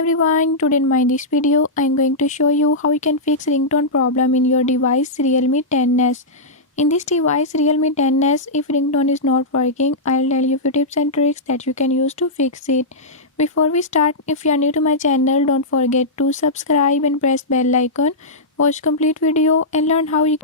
everyone, today in this video I am going to show you how you can fix ringtone problem in your device Realme 10s. In this device Realme 10s, if ringtone is not working, I'll tell you few tips and tricks that you can use to fix it. Before we start, if you are new to my channel, don't forget to subscribe and press bell icon. Watch complete video and learn how you